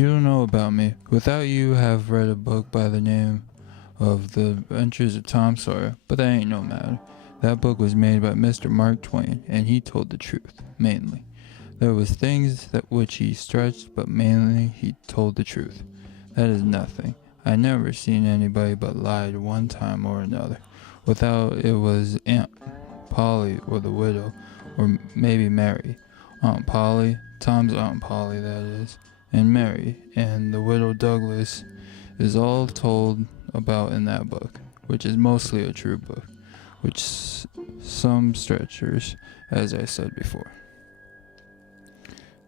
You don't know about me. Without you have read a book by the name of The Adventures of Tom Sawyer, but that ain't no matter. That book was made by Mr. Mark Twain, and he told the truth, mainly. There was things that which he stretched, but mainly he told the truth. That is nothing. I never seen anybody but lied one time or another. Without it was Aunt Polly or the widow, or maybe Mary. Aunt Polly, Tom's Aunt Polly that is, and Mary, and the widow Douglas is all told about in that book, which is mostly a true book, which some stretchers, as I said before.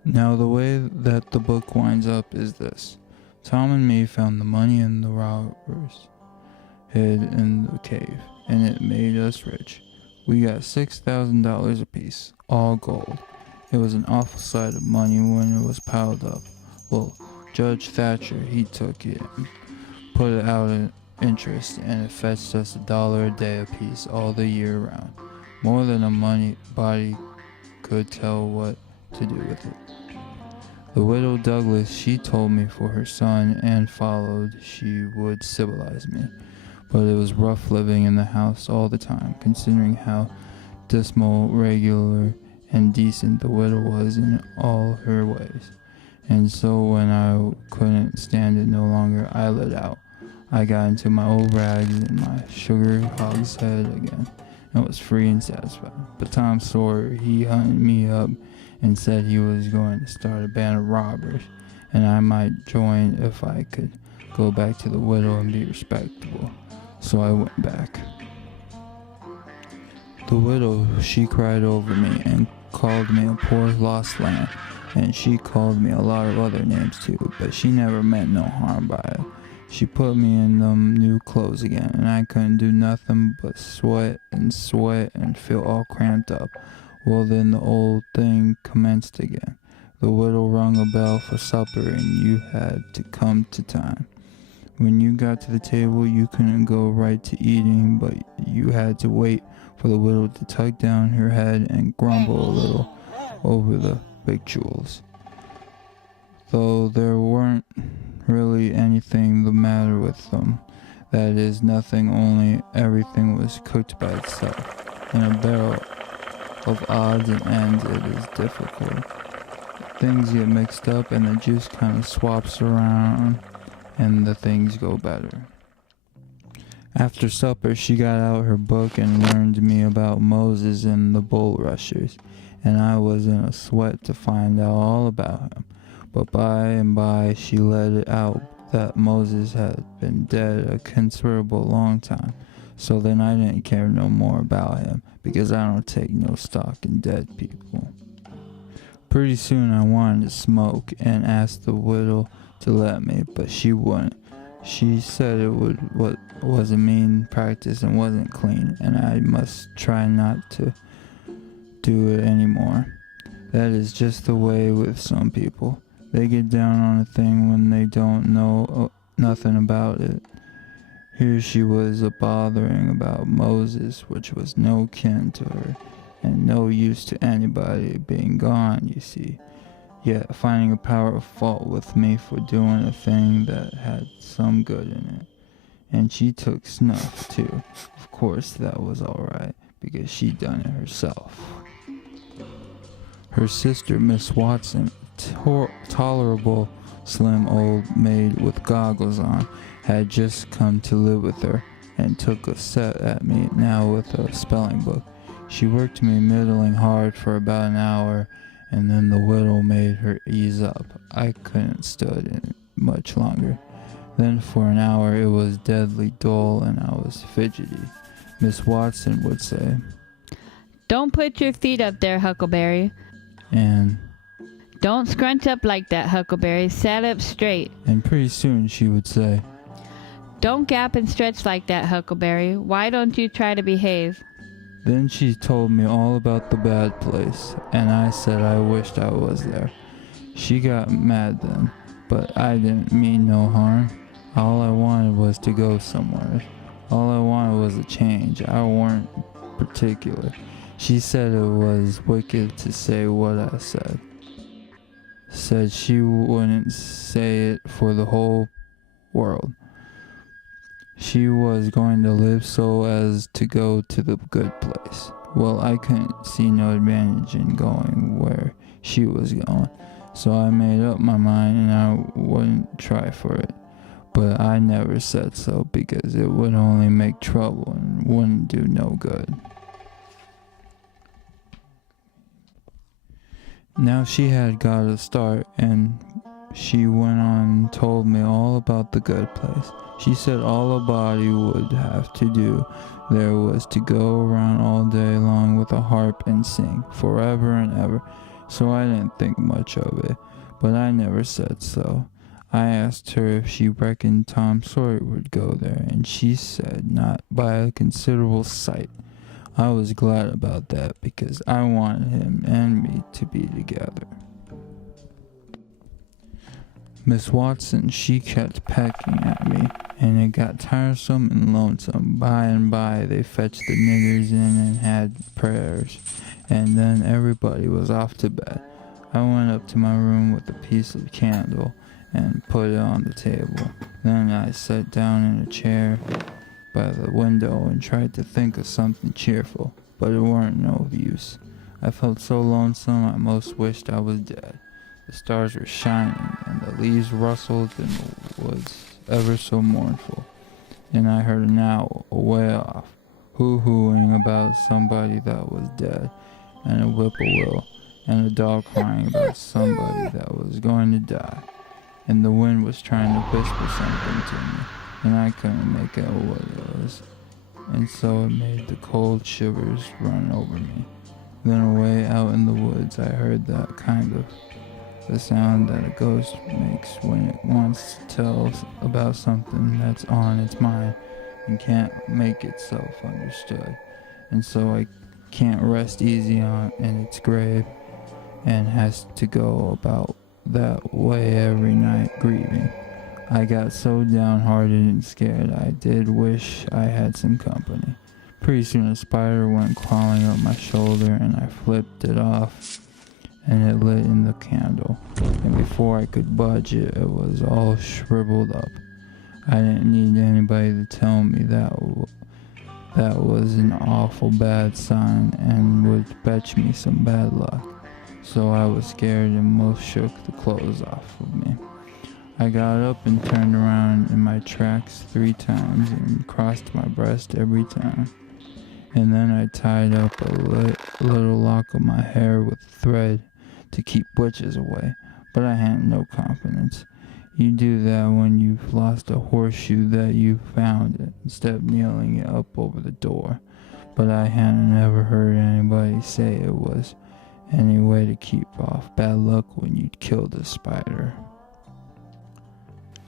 Now the way that the book winds up is this. Tom and me found the money in the robbers hid in the cave, and it made us rich. We got $6,000 apiece, all gold. It was an awful sight of money when it was piled up. Well, Judge Thatcher, he took it and put it out in interest, and it fetched us $1 a day apiece all the year round. More than a money body could tell what to do with it. The widow Douglas, she told me for her son and followed she would civilize me, but it was rough living in the house all the time, considering how dismal, regular, and decent the widow was in all her ways. And so when I couldn't stand it no longer, I lit out. I got into my old rags and my sugar hogshead again, and was free and satisfied. But Tom Sawyer, he hunted me up and said he was going to start a band of robbers, and I might join if I could go back to the widow and be respectable. So I went back. The widow, she cried over me and called me a poor lost lamb, and she called me a lot of other names too, but she never meant no harm by it. She put me in them new clothes again, and I couldn't do nothing but sweat and feel all cramped up. Well, then the old thing commenced again. The widow rung a bell for supper, and you had to come to time. When you got to the table, you couldn't go right to eating, but you had to wait for the widow to tuck down her head and grumble a little over the victuals. Though there weren't really anything the matter with them. That is, nothing, only everything was cooked by itself. In a barrel of odds and ends, it is difficult. Things get mixed up and the juice kind of swaps around and the things go better. After supper, she got out her book and learned me about Moses and the bulrushers, and I was in a sweat to find out all about him. But by and by, she let it out that Moses had been dead a considerable long time. So then I didn't care no more about him, because I don't take no stock in dead people. Pretty soon I wanted to smoke and asked the widow to let me, but she wouldn't. She said it was a mean practice and wasn't clean, and I must try not to do it anymore. That is just the way with some people. They get down on a thing when they don't know nothing about it. Here she was a-bothering about Moses, which was no kin to her, and no use to anybody, being gone, you see, yet finding a power of fault with me for doing a thing that had some good in it. And she took snuff, too. Of course that was all right, because she done it herself. Her sister, Miss Watson, tolerable slim old maid with goggles on, had just come to live with her, and took a set at me now with a spelling book. She worked me middling hard for about an hour, and then the widow made her ease up. I couldn't stood it much longer. Then for an hour it was deadly dull, and I was fidgety. Miss Watson would say, "Don't put your feet up there, Huckleberry." And, "Don't scrunch up like that, Huckleberry. Sat up straight." And pretty soon she would say, "Don't gap and stretch like that, Huckleberry. Why don't you try to behave?" Then she told me all about the bad place, and I said I wished I was there. She got mad then, but I didn't mean no harm. All I wanted was to go somewhere. All I wanted was a change. I weren't particular. She said it was wicked to say what I said. said she wouldn't say it for the whole world. She was going to live so as to go to the good place. Well, I couldn't see no advantage in going where she was going, so I made up my mind and I wouldn't try for it. But I never said so because it would only make trouble and wouldn't do no good. Now she had got a start, and she went on and told me all about the good place. She said all a body would have to do there was to go around all day long with a harp and sing forever and ever. So I didn't think much of it, but I never said so. I asked her if she reckoned Tom Sawyer would go there, and she said not by a considerable sight. I was glad about that because I wanted him and me to be together. Miss Watson, she kept pecking at me, and it got tiresome and lonesome. By and by they fetched the niggers in and had prayers, and then everybody was off to bed. I went up to my room with a piece of candle and put it on the table. Then I sat down in a chair by the window and tried to think of something cheerful, but it weren't no use. I felt so lonesome I most wished I was dead. The stars were shining, and the leaves rustled in the woods ever so mournful, and I heard an owl away off, hoo-hooing about somebody that was dead, and a whippoorwill, and a dog crying about somebody that was going to die, and the wind was trying to whisper something to me, and I couldn't make out what it was, and so it made the cold shivers run over me. Then away out in the woods I heard that kind of the sound that a ghost makes when it wants to tell about something that's on its mind and can't make itself understood, and so I can't rest easy on in its grave and has to go about that way every night grieving. I got so downhearted and scared I did wish I had some company. Pretty soon a spider went crawling up my shoulder and I flipped it off and it lit in the candle, and before I could budge it was all shriveled up. I didn't need anybody to tell me that was an awful bad sign and would fetch me some bad luck, so I was scared and most shook the clothes off of me. I got up and turned around in my tracks 3 times and crossed my breast every time. And then I tied up a little lock of my hair with thread to keep witches away, but I hadn't no confidence. You do that when you've lost a horseshoe that you found it, instead of nailing it up over the door. But I hadn't ever heard anybody say it was any way to keep off bad luck when you'd killed a spider.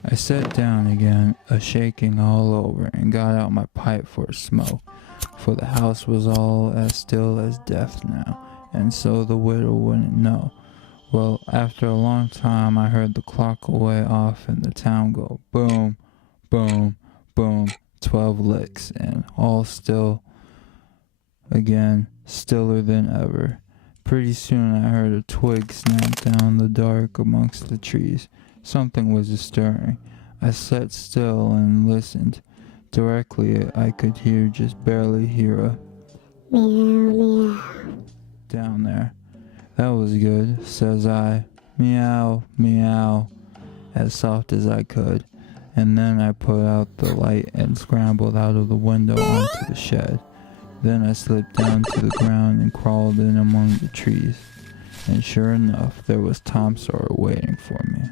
I sat down again, a-shaking all over, and got out my pipe for a smoke, for the house was all as still as death now, and so the widow wouldn't know. Well, after a long time I heard the clock away off in the town go boom, boom, boom, 12 licks, and all still again, stiller than ever. Pretty soon I heard a twig snap down the dark amongst the trees. Something was stirring. I sat still and listened. Directly I could just barely hear a meow meow down there. That was good, says I. Meow, meow, as soft as I could. And then I put out the light and scrambled out of the window onto the shed. Then I slipped down to the ground and crawled in among the trees. And sure enough, there was Tom Sawyer waiting for me.